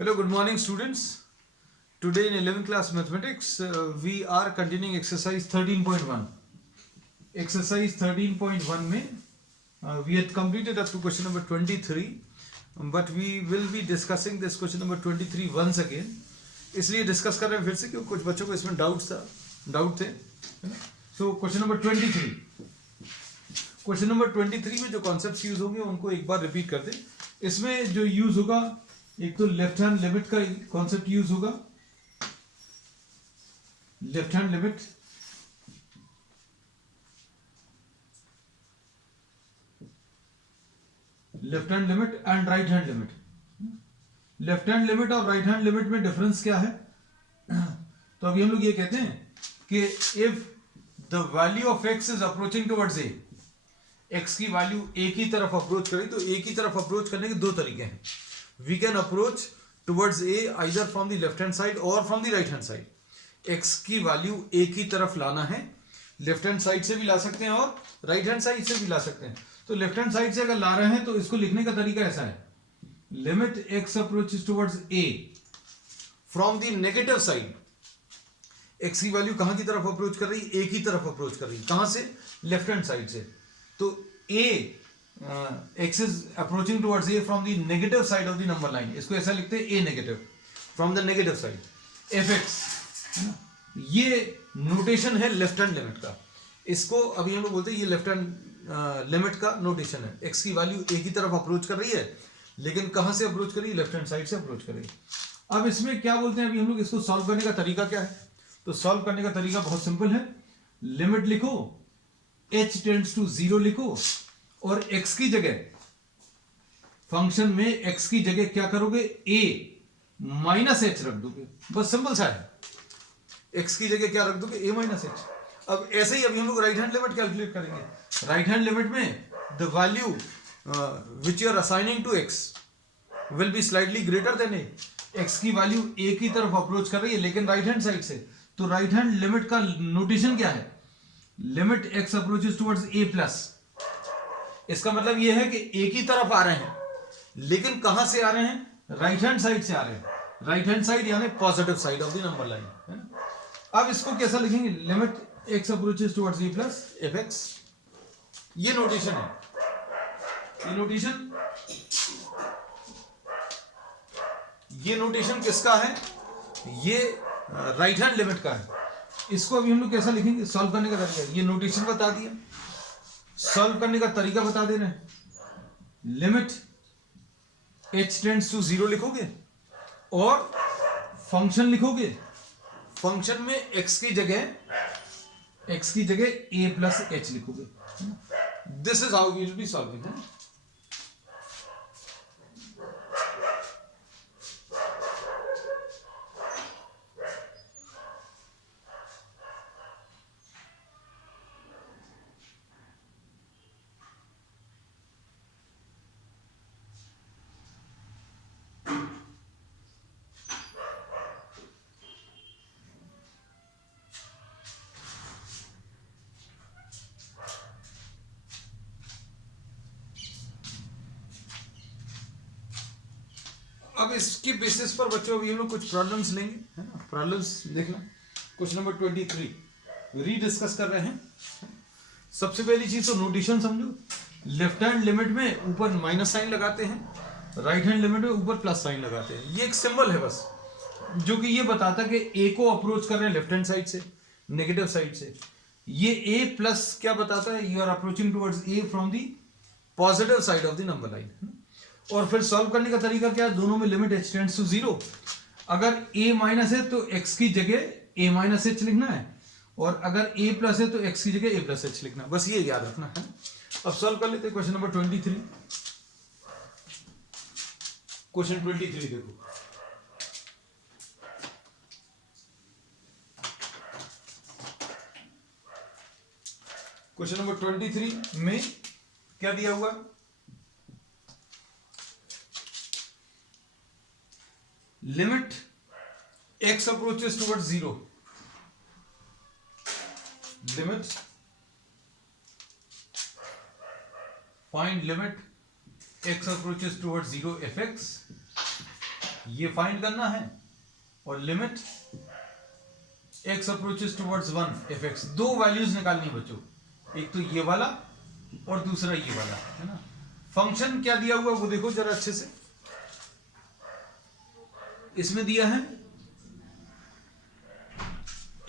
Hello, good morning, students. Today in 11th class mathematics, we are continuing exercise 13.1. Exercise 13.1 में we had completed up to question number 23, but we will be discussing this question number 23 once again. इसलिए discuss कर रहे हैं फिर से क्योंकि कुछ बच्चों को इसमें डाउट थे. So question number 23. Question number 23 में जो कॉन्सेप्ट्स यूज होंगे उनको एक बार रिपीट कर दें. इसमें जो यूज होगा एक तो लेफ्ट हैंड लिमिट का कॉन्सेप्ट यूज होगा. Left hand limit, left hand limit and right hand limit. Left hand limit और राइट हैंड लिमिट में डिफरेंस क्या है? तो अभी हम लोग ये कहते हैं कि if the value of x is approaching towards A, x की वैल्यू ए की तरफ अप्रोच करें तो ए की तरफ अप्रोच करने के दो तरीके हैं. We can approach towards A either from the left hand side or from the right hand side. X की वैल्यू ए की तरफ लाना है, लेफ्ट हैंड साइड से भी ला सकते हैं और राइट हैंड साइड से भी ला सकते हैं. तो लेफ्ट हैंड साइड से अगर ला रहे हैं तो इसको लिखने का तरीका ऐसा है, limit x approaches towards A from the negative side. X की वैल्यू कहां की तरफ अप्रोच कर रही है? ए की तरफ अप्रोच कर रही है. कहां से? लेफ्ट हैंड साइड से. तो A X is approaching towards A from the negative side of the number line. इसको ऐसा लिखते हैं A negative from the negative side. F X, ये नोटेशन है लेफ्ट हैंड लिमिट का. इसको अभी हम लोग बोलते हैं ये लेफ्ट हैंड लिमिट का नोटेशन है. एक्स की वैल्यू ए की तरफ अप्रोच कर रही है, लेकिन कहां से अप्रोच कर रही है? लेफ्ट हैंड साइड से अप्रोच कर रही है. अब इसमें क्या बोलते हैं, अभी हम लोग इसको सॉल्व करने का तरीका क्या है? तो सॉल्व करने का तरीका बहुत सिंपल है. लिमिट लिखो, h टेंड्स टू 0 लिखो और x की जगह फंक्शन में x की जगह क्या करोगे? a माइनस h रख दोगे. बस सिंपल सा है. x की जगह क्या रख दोगे? a minus h. अब ऐसे ही अभी हम लोग राइट हैंड लिमिट कैलकुलेट करेंगे. राइट हैंड लिमिट में the value which you are assigning to x will be slightly greater than a. x की वैल्यू a की तरफ अप्रोच कर रही है लेकिन राइट हैंड साइड से. तो राइट हैंड लिमिट का नोटेशन क्या है? Limit x approaches towards a plus. इसका मतलब यह है कि a की तरफ आ रहे हैं लेकिन कहां से आ रहे हैं? राइट हैंड साइड से आ रहे हैं. राइट हैंड साइड यानी positive side of the number line. अब इसको कैसा लिखेंगे? Limit x approaches towards a plus f X. ये नोटेशन है. ये नोटेशन किसका है? ये राइट हैंड लिमिट का है. इसको अभी हम लोग कैसा लिखेंगे? सॉल्व करने का तरीका. ये नोटेशन बता दिया, सॉल्व करने का तरीका बता दे रहे हैं. लिमिट h टेंड्स टू 0 लिखोगे और फंक्शन लिखोगे. फंक्शन में x की जगह a प्लस h लिखोगे. This is how we will be solving. अब इसकी बेसिस पर बच्चों अभी हम लोग कुछ प्रॉब्लम्स लेंगे, है ना. प्रॉब्लम्स देखना. क्वेश्चन नंबर 23 रीडिस्कस कर रहे हैं. सबसे पहली चीज तो नोटेशन समझो. लेफ्ट हैंड लिमिट में ऊपर माइनस साइन लगाते हैं, राइट हैंड लिमिट में ऊपर प्लस साइन लगाते हैं. ये एक सिंबल है बस, जो कि ये बताता है कि ए को अप्रोच कर रहे हैं लेफ्ट हैंड साइड से, नेगेटिव साइड से. ये ए प्लस क्या बताता है? You are approaching towards A from the positive side of the number line. और फिर सॉल्व करने का तरीका क्या है? दोनों में लिमिट h टेंड्स टू 0. अगर a माइनस है तो x की जगह a माइनस h लिखना है, और अगर a प्लस है तो x की जगह a प्लस h लिखना है. बस ये याद रखना है. अब सॉल्व कर लेते हैं क्वेश्चन नंबर 23. क्वेश्चन 23 देखो. क्वेश्चन नंबर 23 में क्या दिया हुआ? Limit x approaches towards 0. Limit, find limit x approaches towards 0 fx. ये फाइंड करना है, और limit x approaches towards 1 F x, दो वैल्यूज निकालनी है बच्चों, एक तो ये वाला और दूसरा ये वाला, है ना। फंक्शन क्या दिया हुआ वो देखो जरा अच्छे से, इसमें दिया है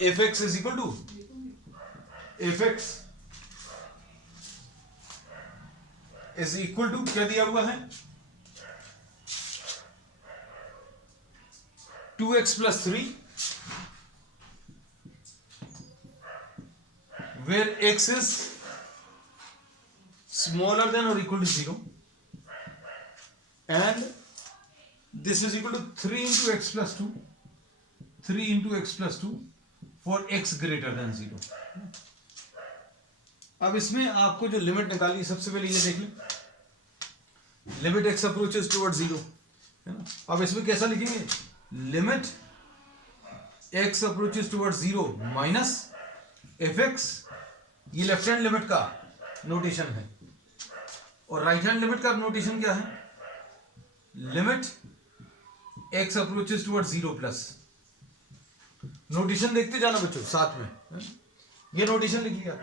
F x is equal to F x is equal to क्या दिया हुआ है 2x plus 3 where x is smaller than or equal to 0 and this is equal to 3 into x plus 2 3 into x plus 2 for x greater than 0। अब इसमें आपको जो limit निकालनी सबसे पहले ये देख लें, लिमिट x अप्रोचेस टुवर्ड 0, है ना। अब इसमें कैसा लिखेंगे, limit x approaches toward 0 minus F X, ये लेफ्ट हैंड लिमिट का नोटेशन है, और राइट हैंड लिमिट का नोटेशन क्या है, limit x approaches toward 0 plus, notation देखते जाना बच्चों साथ में, ये नोटेशन लिख लिया।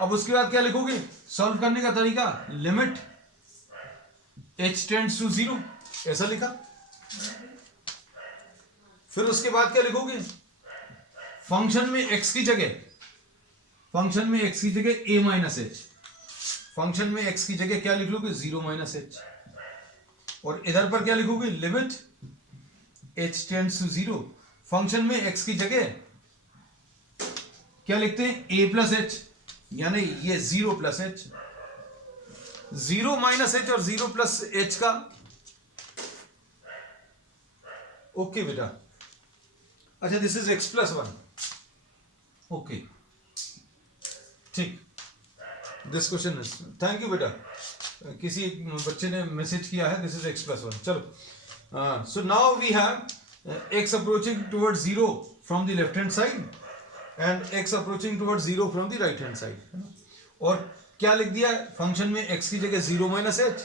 अब उसके बाद क्या लिखोगे, सॉल्व करने का तरीका, लिमिट h टेंड्स टू 0 ऐसा लिखा। फिर उसके बाद क्या लिखोगे, फंक्शन में x की जगह, फंक्शन में x की जगह a माइनस एच, फंक्शन में x की जगह क्या लिख लोगे 0 माइनस एच, और इधर पर क्या लिखोगे, limit h tends to 0, function में x की जगह क्या लिखते हैं a प्लस एच, यानी ये 0 प्लस एच, 0 माइनस एच और 0 प्लस एच का, ओके बेटा, अच्छा this is x plus 1, okay ठीक, this question is, thank you बेटा, किसी बच्चे ने मैसेज किया है, दिस इज x प्लस 1। चलो, so now we have x approaching toward 0 from the left hand side and x approaching toward 0 from the right hand side, और क्या लिख दिया, फंक्शन में x की जगह 0 माइनस एच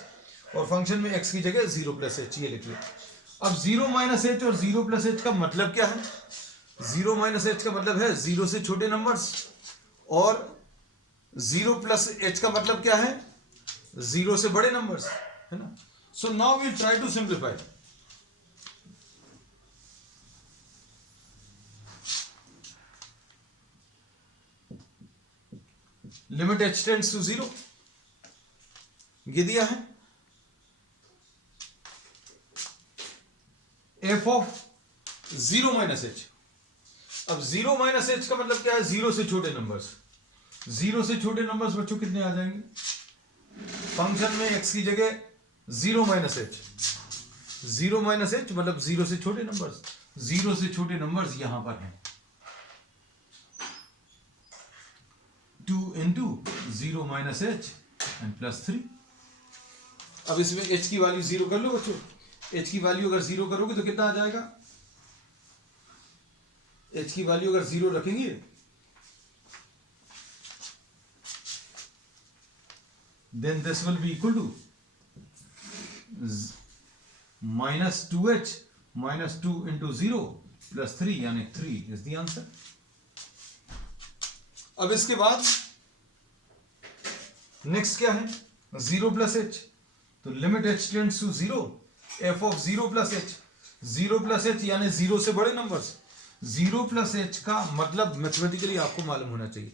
और फंक्शन में x की जगह 0 प्लस एच, ये लिख लिया। अब 0 माइनस एच और 0 प्लस एच का मतलब क्या है, 0 माइनस एच का मतलब है 0 से छोटे नंबर्स, और 0 प्लस एच का मतलब क्या है, 0 से बड़े नंबर्स, है ना। So now we try to simplify. Limit h tends to 0 ये दिया है, f ऑफ 0 माइनस एच, अब 0 माइनस एच का मतलब क्या है, 0 से छोटे नंबर्स, 0 से छोटे नंबर्स बच्चों कितने आ जाएंगे, फंक्शन में x की जगह 0 माइनस एच, 0 माइनस एच मतलब 0 से छोटे नंबर्स, 0 से छोटे नंबर्स यहां पर हैं, 2 into 0 minus h and plus 3। अब इसमें h की वैल्यू 0 कर लो बच्चों, h की वैल्यू अगर 0 करोगे तो कितना आ जाएगा, h की वैल्यू अगर 0 रखेंगे then this will be equal to minus 2h minus 2 into 0 plus 3, यानी 3 is the answer। अब इसके बाद नेक्स्ट क्या है, 0 प्लस एच, तो limit h tends to 0 f of 0 plus H, 0 plus H यानी 0 से बड़े नंबर्स, 0 प्लस एच का मतलब मैथमेटिकली आपको मालूम होना चाहिए,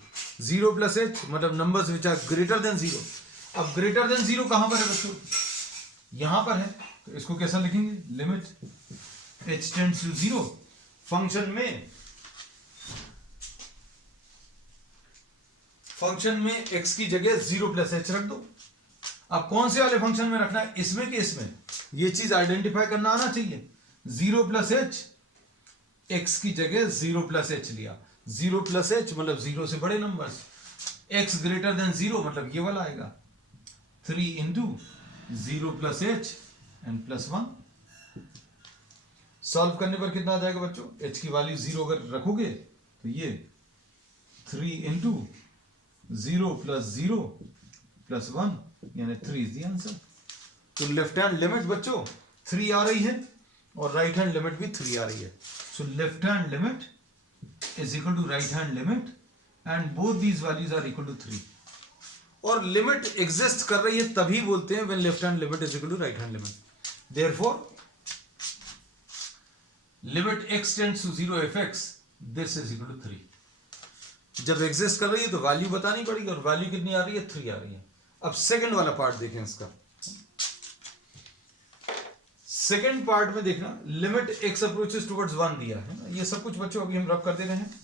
0 प्लस एच मतलब numbers which are greater than 0। अब ग्रेटर देन 0 कहां पर है बच्चों, यहां पर है, तो इसको कैसा लिखेंगे, limit h tends to 0, function में x की जगह 0 प्लस एच रख दो। अब कौन से वाले फंक्शन में रखना है, इसमें कि इसमें, ये चीज आइडेंटिफाई करना आना चाहिए। 0 प्लस एच, x की जगह 0 प्लस एच लिया, 0 प्लस एच मतलब 0 से बड़े नंबर्स, x ग्रेटर देन 0 मतलब ये वाला आएगा, 3 into 0 plus H and plus 1। Solve करने पर कितना आ जाएगा बच्चों, h की वैल्यू 0 अगर रखोगे तो ये 3 इंटू 0 प्लस 0 प्लस 1 यानी 3 इज द आंसर। तो लेफ्ट हैंड लिमिट बच्चों 3 आ रही है, और राइट हैंड लिमिट भी 3 आ रही है. So left hand limit is equal to right hand limit and both these values are equal to 3. और लिमिट एग्जिस्ट कर रही है तभी बोलते हैं when left hand limit is equal to right hand limit. Therefore limit x tends to 0 fx this is equal to 3. जब exist कर रही है तो वैल्यू बतानी पड़ेगी और वैल्यू कितनी आ रही है? 3 आ रही है. अब सेकंड वाला पार्ट देखें इसका. सेकंड पार्ट में देखना लिमिट x अप्रोचेस टुवर्ड्स 1 दिया है ना. ये सब कुछ बच्चों अभी हम रब कर दे रहे हैं.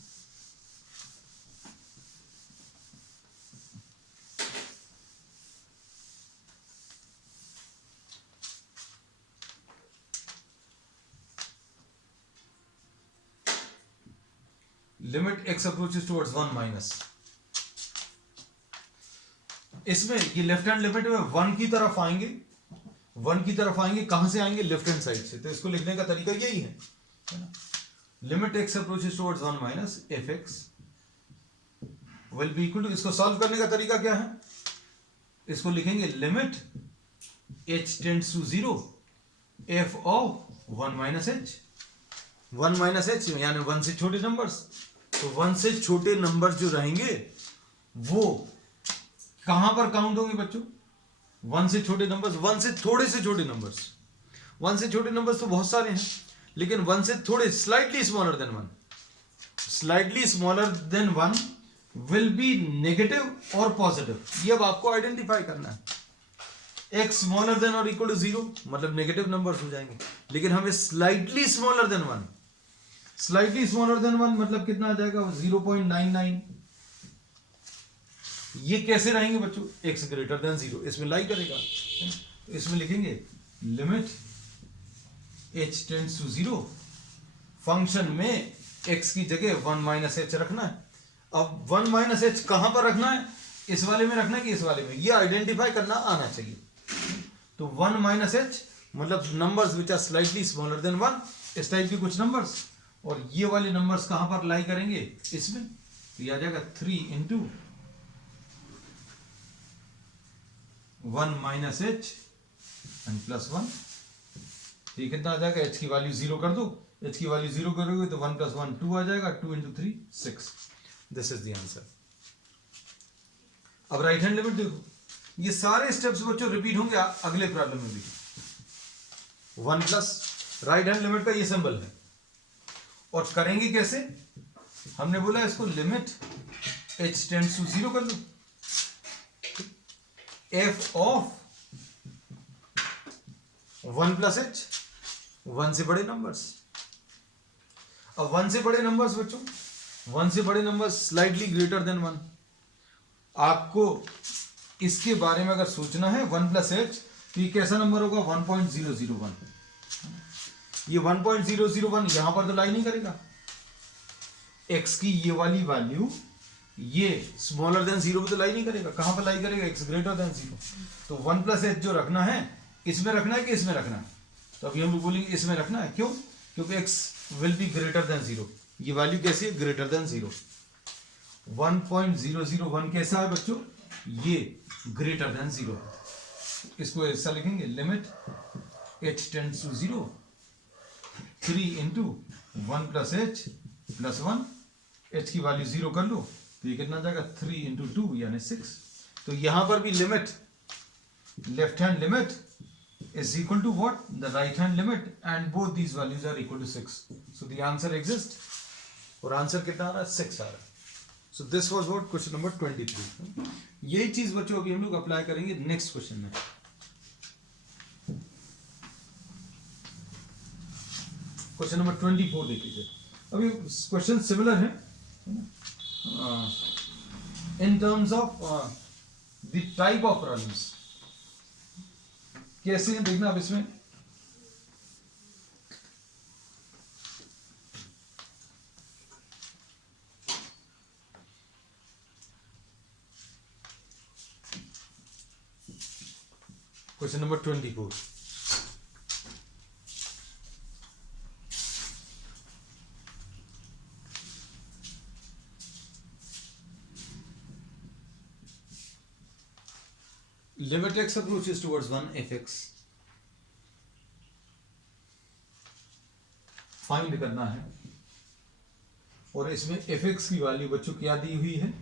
Limit x approaches towards 1 minus. इसमें ये लेफ्ट हैंड लिमिट में 1 की तरफ आएंगे. 1 की तरफ आएंगे कहां से आएंगे? लेफ्ट हैंड साइड से. तो इसको लिखने का तरीका यही है ना. Limit x approaches towards 1 minus fx will be equal to. इसको सॉल्व करने का तरीका क्या है? इसको लिखेंगे limit h tends to 0 f of 1 minus h. 1 minus h यानी 1 से छोटे नंबर्स. तो 1 से छोटे नंबर्स जो रहेंगे वो कहां पर काउंट होंगे बच्चों? 1 से छोटे नंबर्स. 1 से थोड़े से छोटे नंबर्स. 1 से छोटे नंबर्स तो बहुत सारे हैं लेकिन 1 से थोड़े slightly smaller than 1. Slightly smaller than 1 will be negative और पॉजिटिव. ये अब आपको आइडेंटिफाई करना है. x स्मॉलर देन और इक्वल टू 0 मतलब नेगेटिव नंबर्स हो जाएंगे. लेकिन हमें slightly smaller than 1. Slightly smaller than 1 मतलब कितना आ जाएगा? 0.99. ये कैसे रहेंगे बच्चों? x ग्रेटर देन 0 इसमें लाई करेगा. तो इसमें लिखेंगे limit h tends to 0. Function में x की जगह 1 माइनस h रखना है. अब 1 माइनस h कहां पर रखना है? इस वाले में रखना है कि इस वाले में? ये आइडेंटिफाई करना आना चाहिए. तो 1 माइनस h मतलब numbers which are slightly smaller than 1. इस टाइप के कुछ नंबर्स. और ये वाले नंबर्स कहां पर लाई करेंगे? इसमें. तो ये आ जाएगा 3 into 1 minus h and plus 1. ये कितना आ जाएगा? h की वैल्यू 0 कर दो. h की वैल्यू 0 करोगे तो 1 प्लस 1 2 आ जाएगा. 2 into 3 6. This is the answer. अब राइट हैंड लिमिट देखो. ये सारे स्टेप्स बच्चों रिपीट होंगे अगले प्रॉब्लम में भी. 1 प्लस राइट हैंड लिमिट का ये सिंबल है. और करेंगे कैसे? हमने बोला इसको लिमिट h टेंड्स टू 0 कर लो. f ऑफ 1 प्लस h 1 से बड़े नंबर्स. अब 1 से बड़े नंबर्स बच्चों 1 से बड़े नंबर्स स्लाइटली ग्रेटर देन 1. आपको इसके बारे में अगर सोचना है 1 प्लस h तो ये कैसा नंबर होगा? 1.001. ये 1.001 यहां पर तो लाई नहीं करेगा. x की ये वाली वैल्यू ये स्मॉलर देन 0 पे तो लाई नहीं करेगा. कहां पर लाई करेगा? x greater than 0. तो 1 प्लस h जो रखना है इसमें रखना है कि इसमें रखना है? तो अभी हम लोग बोलेंगे इसमें रखना है. क्यों? क्योंकि x will be greater than 0. ये वैल्यू कैसी है? Greater than 0. 1.001 कैसा है बच्चों? ये ग्रेटर देन 0. इसको ऐसा लिखेंगे limit h tends to 0 3 into 1 plus h plus 1. h की वैल्यू 0 कर लो तो ये कितना जाएगा? 3 इंटू 2 यानी 6. तो यहां पर भी limit left hand limit is equal to what? The right hand limit, and both these values are equal to 6. So the answer exists. और आंसर कितना आ रहा है? 6 आ रहा है. So this was what? Question number 23. यही चीज बच्चों अभी हम लोग अप्लाई करेंगे नेक्स्ट क्वेश्चन में. क्वेश्चन नंबर 24 देख लीजिए. अभी क्वेश्चन सिमिलर है in terms of the type of problems. कैसे हैं देखना. अब इसमें question number 24. limit x approaches towards 1 f x find करना है, और इसमें एफ एक्स की वैल्यू बच्चों क्या दी हुई है,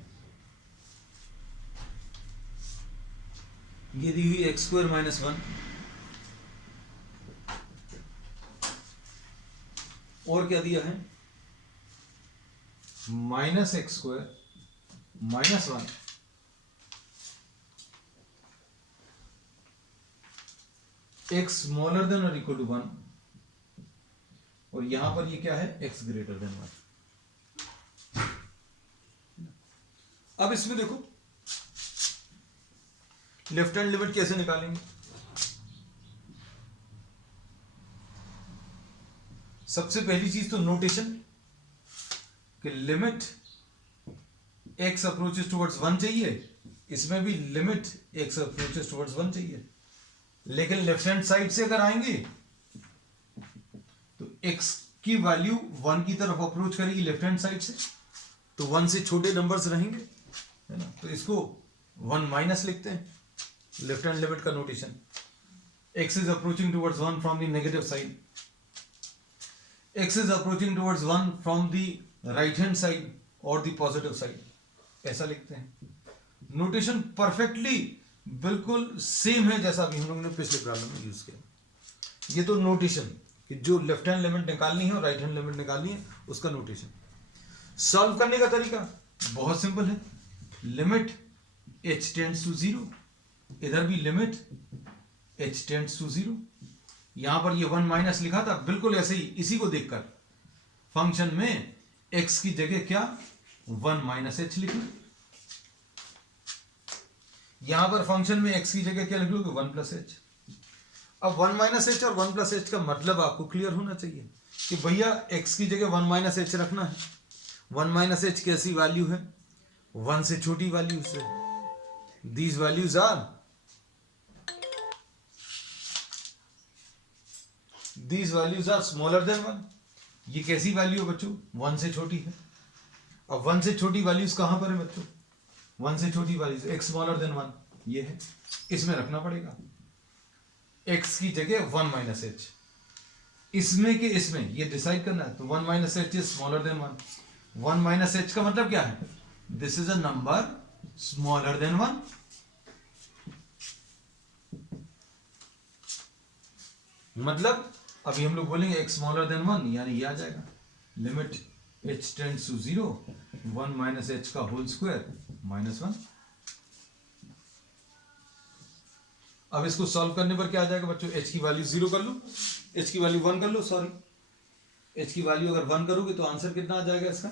ये दी हुई एक्स स्क्वायर माइनस 1, और क्या दिया है minus x square minus 1 x smaller than और इक्वल टू 1, और यहां पर ये क्या है एक्स ग्रेटर देन 1। अब इसमें देखो लेफ्ट हैंड लिमिट कैसे निकालेंगे। सबसे पहली चीज तो नोटेशन कि लिमिट एक्स अप्रोचेस टुवर्ड्स 1 चाहिए, इसमें भी लिमिट एक्स अप्रोचेस टुवर्ड्स 1 चाहिए, लेकिन लेफ्ट हैंड साइड से अगर आएंगे तो x की वैल्यू 1 की तरफ अप्रोच करेगी लेफ्ट हैंड साइड से, तो 1 से छोटे नंबर्स रहेंगे, है ना, तो इसको 1 माइनस लिखते हैं लेफ्ट हैंड लिमिट का notation. x is approaching towards 1 from the negative side, x is approaching towards 1 from the right hand side और द पॉजिटिव साइड, ऐसा लिखते हैं। नोटेशन परफेक्टली बिल्कुल सेम है जैसा अभी हम लोगों ने पिछले प्रॉब्लम में यूज किया। ये तो नोटेशन कि जो लेफ्ट हैंड लिमिट निकालनी है और राइट हैंड लिमिट निकालनी है उसका नोटेशन। सॉल्व करने का तरीका बहुत सिंपल है, लिमिट h टेंड्स टू 0, इधर भी लिमिट h टेंड्स टू 0, यहां पर ये 1 माइनस लिखा था, बिल्कुल ऐसे ही इसी को देखकर फंक्शन में x की जगह क्या 1 माइनस h लिखना, यहां पर फंक्शन में x की जगह क्या लिख लोगे 1 प्लस एच। अब 1 माइनस एच और 1 प्लस एच का मतलब आपको क्लियर होना चाहिए कि भैया x की जगह 1 माइनस एच रखना है। 1 माइनस एच कैसी वैल्यू है, 1 से छोटी वैल्यू से, these values are smaller than 1। ये कैसी वैल्यू है बच्चों, 1 से छोटी है। अब 1 से छोटी वैल्यूज कहां पर है बच्चों, 1 से छोटी वैल्यूज x स्मॉलर देन 1 ये है, इसमें रखना पड़ेगा x की जगह 1 माइनस एच, इसमें के इसमें ये डिसाइड करना है। तो 1 minus H is smaller than 1, 1 minus h का मतलब क्या है, this is a number smaller than 1। मतलब अभी हम लोग बोलेंगे x स्मॉलर देन 1, यानी ये आ जाएगा limit h tends to 0 1 minus h का होल स्क्वायर माइनस 1। अब इसको सॉल्व करने पर क्या आ जाएगा बच्चों, h की वैल्यू 0 कर लो, h की वैल्यू 1 कर लो, सॉरी h की वैल्यू अगर 1 करोगे तो आंसर कितना आ जाएगा इसका,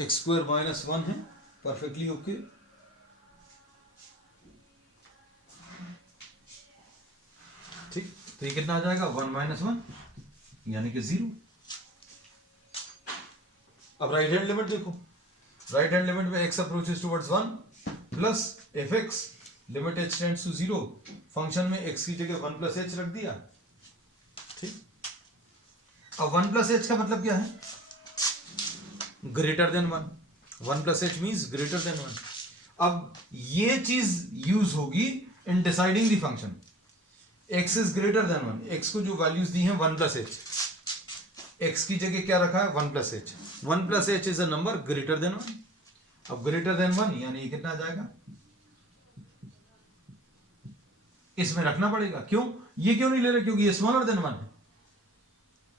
एक्स स्क्वायर माइनस 1 है, परफेक्टली ओके। ठीक, तो ये कितना आ जाएगा 1 माइनस 1 यानी कि 0। अब राइट हैंड लिमिट देखो, राइट हैंड लिमिट में x approaches towards 1 plus f x limit h tends to 0, function में x की जगह 1 प्लस एच रख दिया। ठीक, अब 1 प्लस एच का मतलब क्या है, greater than 1, 1 plus H means greater than 1। अब ये चीज यूज होगी in deciding the function, x is greater than 1, x को जो वैल्यूज दी हैं 1 प्लस एच, x की जगह क्या रखा है 1 plus H, 1 plus H is a number greater than 1। अब ग्रेटर देन 1 यानी ये कितना आ जाएगा, इसमें रखना पड़ेगा। क्यों, ये क्यों नहीं ले रहे, क्योंकि ये स्मॉलर देन 1 है,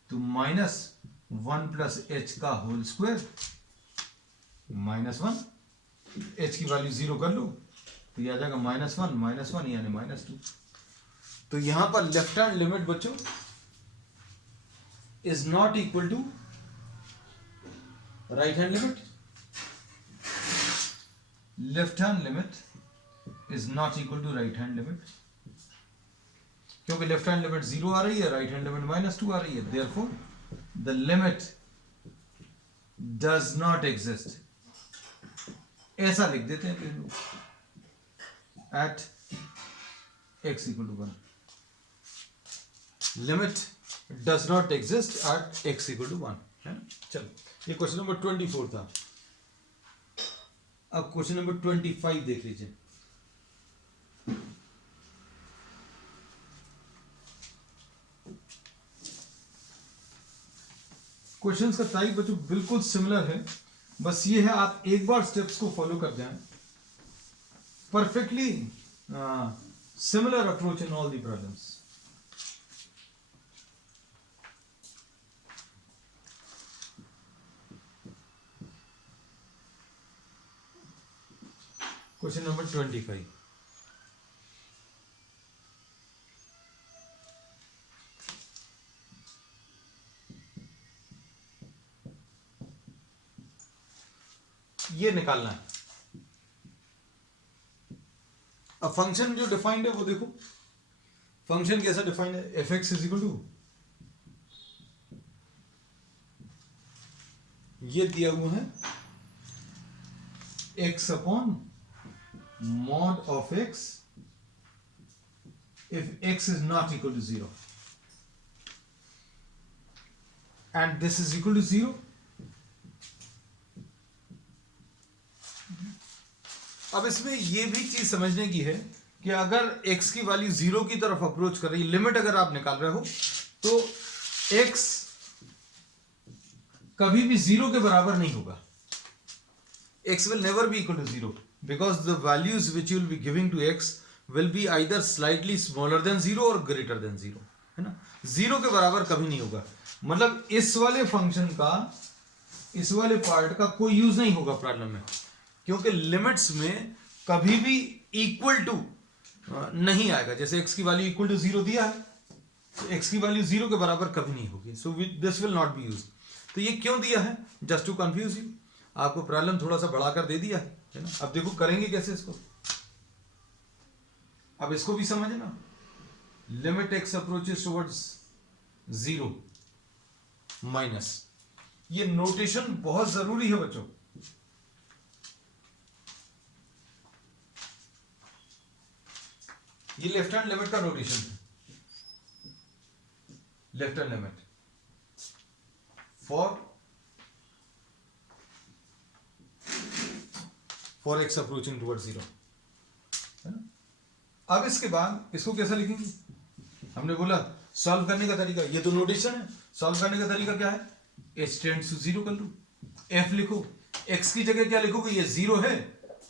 तो माइनस 1 प्लस एच का होल स्क्वायर माइनस 1, एच की वैल्यू 0 कर लो तो ये आ जाएगा माइनस वन यानी माइनस 2। तो यहां पर लेफ्ट हैंड लिमिट बच्चों is not equal to right hand limit, left hand limit is not equal to right hand limit, क्योंकि लेफ्ट हैंड लिमिट 0 आ रही है, राइट हैंड लिमिट माइनस 2 आ रही है, therefore the limit does not exist. ऐसा लिख देते हैं at x equal to 1, limit does not exist at x equal to 1 है। चलो ये क्वेश्चन नंबर 24 था। अब क्वेश्चन नंबर 25 देख लीजिए। क्वेश्चंस का टाइप बच्चों बिल्कुल सिमिलर है, बस ये है आप एक बार स्टेप्स को फॉलो कर जाएं, perfectly similar approach in all the problems. Question number 25. ये निकालना है. अब फंक्शन जो डिफाइंड है वो देखो, फंक्शन कैसा डिफाइंड है. F x is equal to, ये दिया हुआ है x upon mod of x if x is not equal to 0 and this is equal to 0. अब इसमें ये भी चीज समझने की है कि अगर x की वैल्यू 0 की तरफ अप्रोच कर रही है, लिमिट अगर आप निकाल रहे हो, तो x कभी भी 0 के बराबर नहीं होगा. x will never be equal to 0 because the values which you will be giving to x will be either slightly smaller than 0 or greater than 0, है ना. 0 के बराबर कभी नहीं होगा. मतलब इस वाले फंक्शन का, इस वाले पार्ट का कोई यूज नहीं होगा प्रॉब्लम में, क्योंकि लिमिट्स में कभी भी इक्वल टू नहीं आएगा. जैसे x की वैल्यू इक्वल टू 0 दिया है, तो x की वैल्यू 0 के बराबर कभी नहीं होगी. So this will not be use. तो ये क्यों दिया है? Just to confuse you. आपको प्रॉब्लम थोड़ा सा बढ़ाकर दे दिया है ना. अब देखो करेंगे कैसे इसको. अब इसको भी समझना. Limit x approaches towards 0 minus, ये नोटेशन बहुत जरूरी है बच्चों. ये लेफ्ट हैंड लिमिट का नोटेशन है. Left hand limit for x approaching towards 0, है ना. अब इसके बाद इसको कैसा लिखेंगे? हमने बोला सॉल्व करने का तरीका, ये तो नोटेशन है. सॉल्व करने का तरीका क्या है? h टेंड्स टू 0 कर लो, f लिखो, x की जगह क्या लिखोगे? ये 0 है,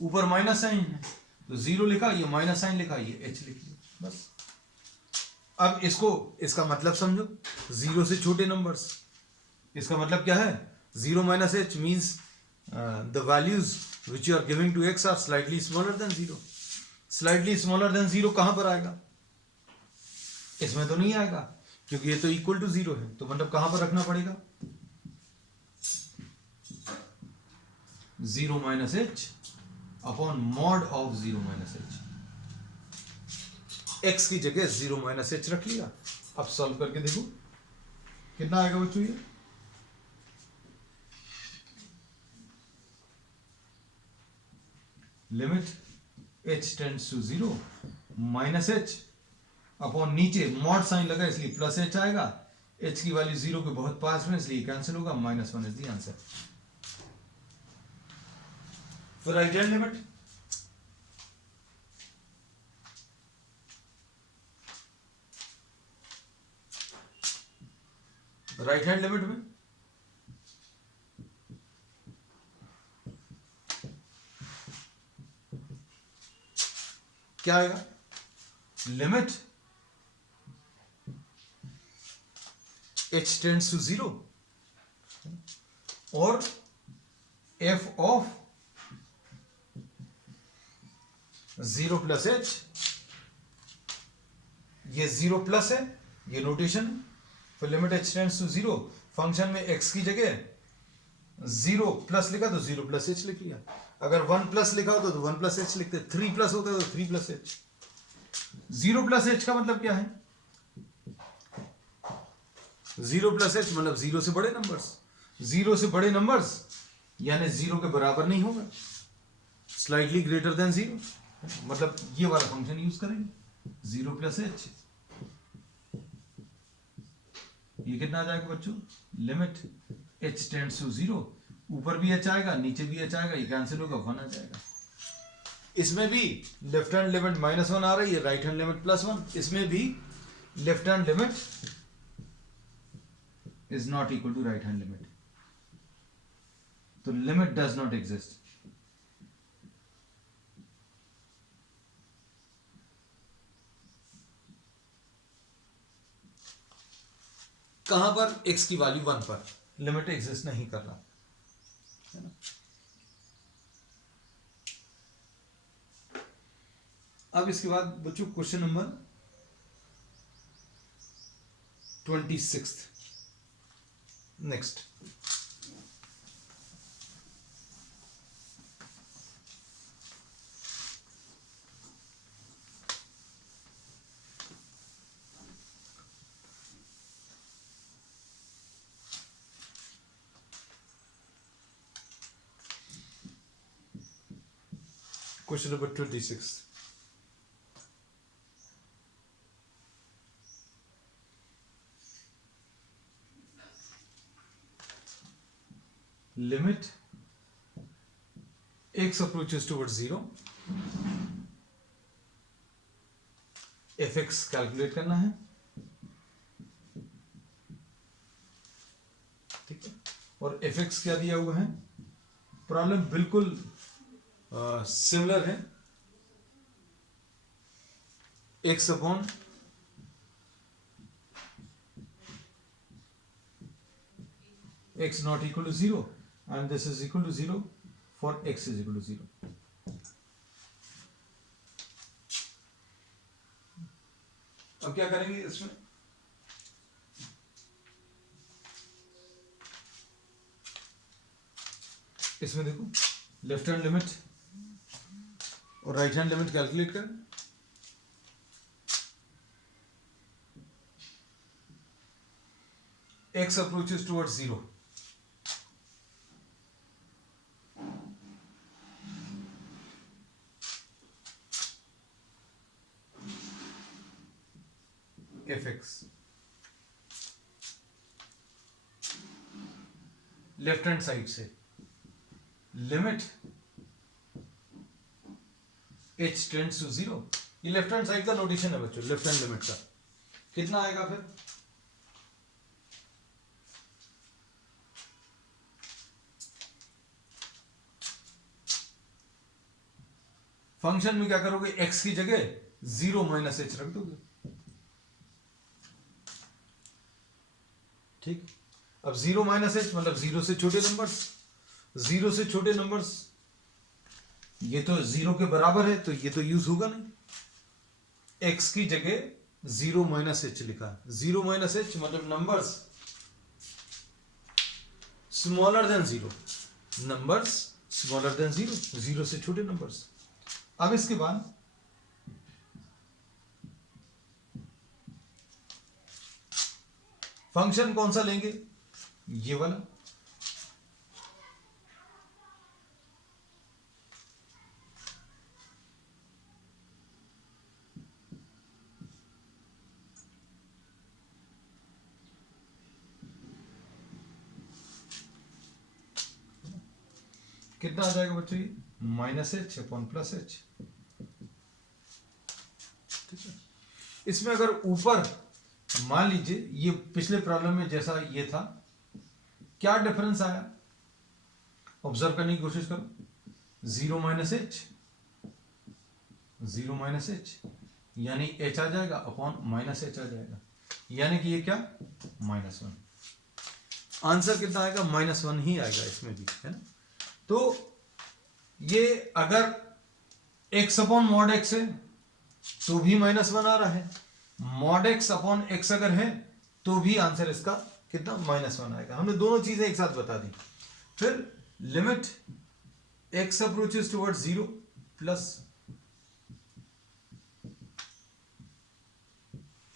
ऊपर माइनस साइन है, तो 0 लिखा, ये माइनस साइन लिखा, ये h लिख लिया, बस. अब इसको, इसका मतलब समझो. 0 से छोटे नंबर्स, इसका मतलब क्या है? 0 minus h means the values which you are giving to x are slightly smaller than 0. slightly smaller than 0 कहां पर आएगा? इसमें तो नहीं आएगा, क्योंकि ये तो इक्वल टू 0 है. तो मतलब कहां पर रखना पड़ेगा? 0 minus h upon mod of 0 minus h. x की जगह 0 माइनस h रख लिया. अब सॉल्व करके देखो कितना आएगा बच्चों. ये limit h tends to 0 minus h upon नीचे मॉड साइन लगा इसलिए प्लस h आएगा. h की वैल्यू 0 के बहुत पास में, इसलिए कैंसिल होगा. -1 इज द आंसर. फिर right hand limit, right hand limit में क्या आएगा? लिमिट h टेंड्स टू 0 और f ऑफ 0 प्लस h. ये 0 प्लस है, ये नोटेशन है. फिर limit h tends to 0, function में x की जगह 0 प्लस लिखा तो 0 प्लस h लिख लिया. अगर 1 प्लस लिखा होता तो 1 प्लस h लिखते. 3 प्लस होता तो 3 प्लस h. 0 प्लस h का मतलब क्या है? 0 प्लस h मतलब 0 से बड़े नंबर्स. 0 से बड़े नंबर्स यानी 0 के बराबर नहीं होगा, स्लाइटली ग्रेटर देन 0. मतलब ये वाला फंक्शन यूज करेंगे. 0 प्लस h, ये कितना आ जाएगा बच्चों? लिमिट h टेंड्स टू 0, ऊपर भी h आएगा, नीचे भी h आएगा, ये कैंसिल होगा, 1 आ जाएगा. इसमें भी लेफ्ट हैंड लिमिट -1 आ रही है, राइट हैंड लिमिट +1. इसमें भी left hand limit is not equal to right hand limit, तो लिमिट डज नॉट एग्जिस्ट। कहां पर? x की वैल्यू 1 पर लिमिट एग्जिस्ट नहीं कर रहा है ना। अब इसके बाद बच्चों question number 26 next. Question number 26. Limit x approaches towards 0, fx calculate करना है, ठीक है। और fx क्या दिया हुआ है? प्रॉब्लम बिल्कुल सिमिलर है, x upon x not equal to 0 and this is equal to 0 for x is equal to 0. अब क्या करेंगे इसमें? इसमें देखो लेफ्ट हैंड लिमिट और राइट हैंड लिमिट कैलकुलेट करें। x approaches towards 0, fx left hand side से लिमिट h टेंड्स टू 0, ये लेफ्ट हैंड साइड का नोटेशन है बच्चों, लेफ्ट हैंड लिमिट का कितना आएगा फिर? फंक्शन में क्या करोगे? x की जगह 0 माइनस h रख दोगे, ठीक। अब 0 माइनस h मतलब 0 से छोटे नंबर्स, 0 से छोटे नंबर्स, ये तो 0 के बराबर है तो ये तो यूज होगा नहीं। x की जगह 0 माइनस h लिखा है, 0 माइनस h मतलब numbers smaller than 0, numbers smaller than 0, 0 से छोटे नंबर्स। अब इसके बाद फंक्शन कौन सा लेंगे? ये वाला, कितना आ जाएगा बच्चों? ये minus h upon plus h, ठीक है। इसमें अगर ऊपर मान लीजिए ये पिछले प्रॉब्लम में जैसा ये था, क्या डिफरेंस आया? ऑब्जर्व करने की कोशिश करो। 0 माइनस h, 0 माइनस h यानी h आ जाएगा अपॉन माइनस h आ जाएगा, यानी कि ये क्या? -1। आंसर कितना आएगा? -1 ही आएगा इसमें भी, है ना। तो ये अगर x अपॉन मॉड x है तो भी -1 आ रहा है, मॉड x अपॉन x अगर है तो भी आंसर इसका कितना? -1 आएगा। हमने दोनों चीजें एक साथ बता दी। फिर limit x approaches towards 0 plus,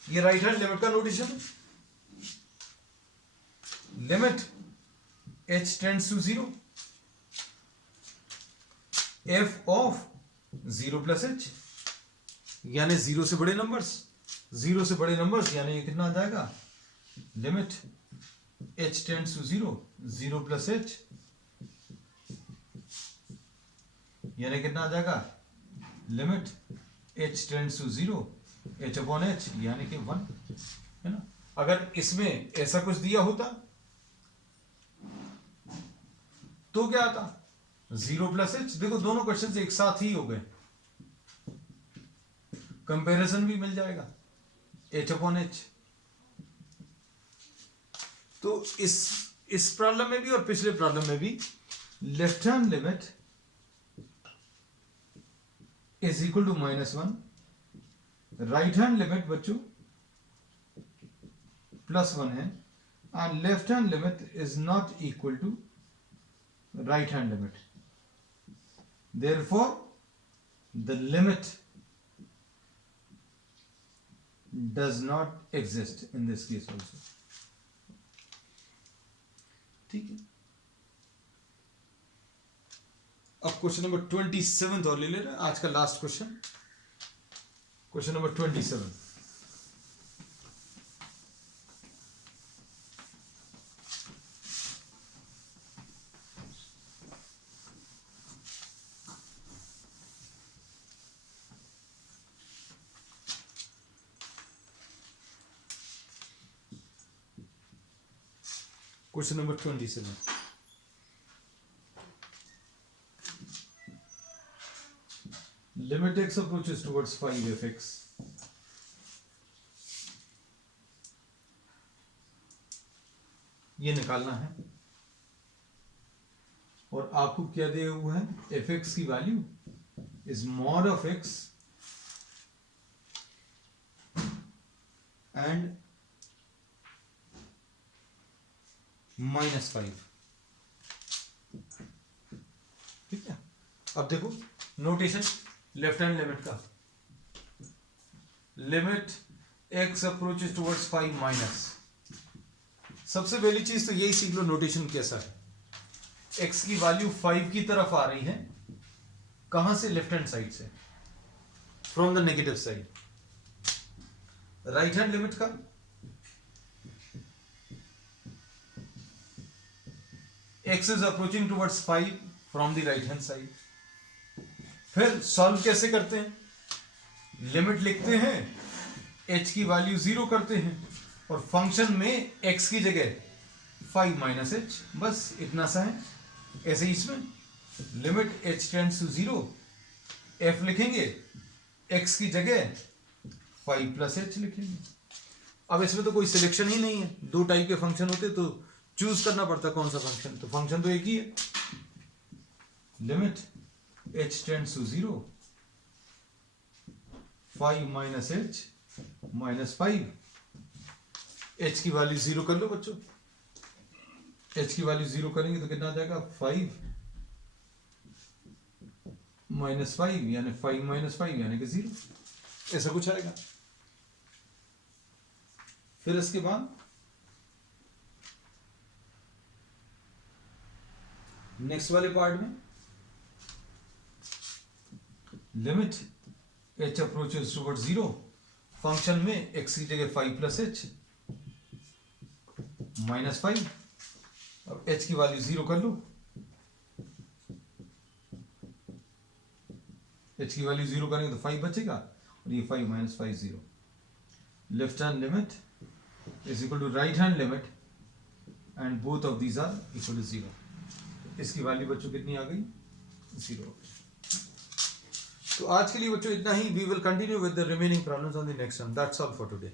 ये राइट हैंड लिमिट का नोटेशन है, limit h tends to 0 f of 0 plus h, यानी 0 से बड़े नंबर्स, 0 से बड़े नंबर्स यानी ये कितना आ जाएगा? Limit h tends to 0, 0 plus h यानी कितना आ जाएगा? Limit h tends to 0, h upon h यानी कि 1, है ना। अगर इसमें ऐसा कुछ दिया होता तो क्या आता, 0 प्लस एच। देखो दोनों क्वेश्चन एक साथ ही हो गए, कंपैरिजन भी मिल जाएगा, एच अपॉन एच। तो इस प्रॉब्लम में भी और पिछले प्रॉब्लम में भी left hand limit is equal to -1, right hand limit बच्चों +1 है, and left hand limit is not equal to right hand limit, therefore the limit does not exist in this case also। ठीक है, अब question number 27 और ले ले रहे हैं, आज का last question, question number 27। Question number 27. Limit x approaches towards 5f(x). ये निकालना है, और आपको क्या दिया हुआ है, f(x) की value is mod of x and -5। ठीक है, अब देखो नोटेशन लेफ्ट हैंड लिमिट का, limit x approaches towards 5 minus. सबसे पहली चीज तो यही सीख लो नोटेशन कैसा है, x की वैल्यू 5 की तरफ आ रही है, कहां से, लेफ्ट हैंड साइड से, from the negative side. Right hand limit का x is approaching towards 5 from the right hand side। फिर सॉल्व कैसे करते हैं, लिमिट लिखते हैं, h की वैल्यू 0 करते हैं, और फंक्शन में x की जगह 5 माइनस h, बस इतना सा है। ऐसे ही इसमें limit h tends to 0, f लिखेंगे, x की जगह 5 प्लस h लिखेंगे। अब इसमें तो कोई सिलेक्शन ही नहीं है, दो टाइप के फंक्शन होते तो चूज करना पड़ता कौन सा फंक्शन, तो फंक्शन तो एक ही है, limit h tends to 0, 5 minus h minus 5, h की वैल्यू 0 कर लो बच्चों, h की वैल्यू 0 करेंगे तो कितना आ जाएगा, 5 माइनस 5 यानी 5 माइनस 5 यानी कि 0, ऐसा कुछ आएगा। फिर इसके बाद नेक्स्ट वाले पार्ट में limit h approaches towards 0, function में x की जगह 5 प्लस h माइनस 5, अब h की वैल्यू 0 कर लो, h की वैल्यू 0 करेंगे तो 5 बचेगा, और ये 5 minus 5 0। Left hand limit is equal to right hand limit and both of these are equal to 0। इसकी वैल्यू बच्चों कितनी आ गई, 0 हो गई। तो आज के लिए बच्चों इतना ही, we will continue with the remaining problems on the next one. That's all for today.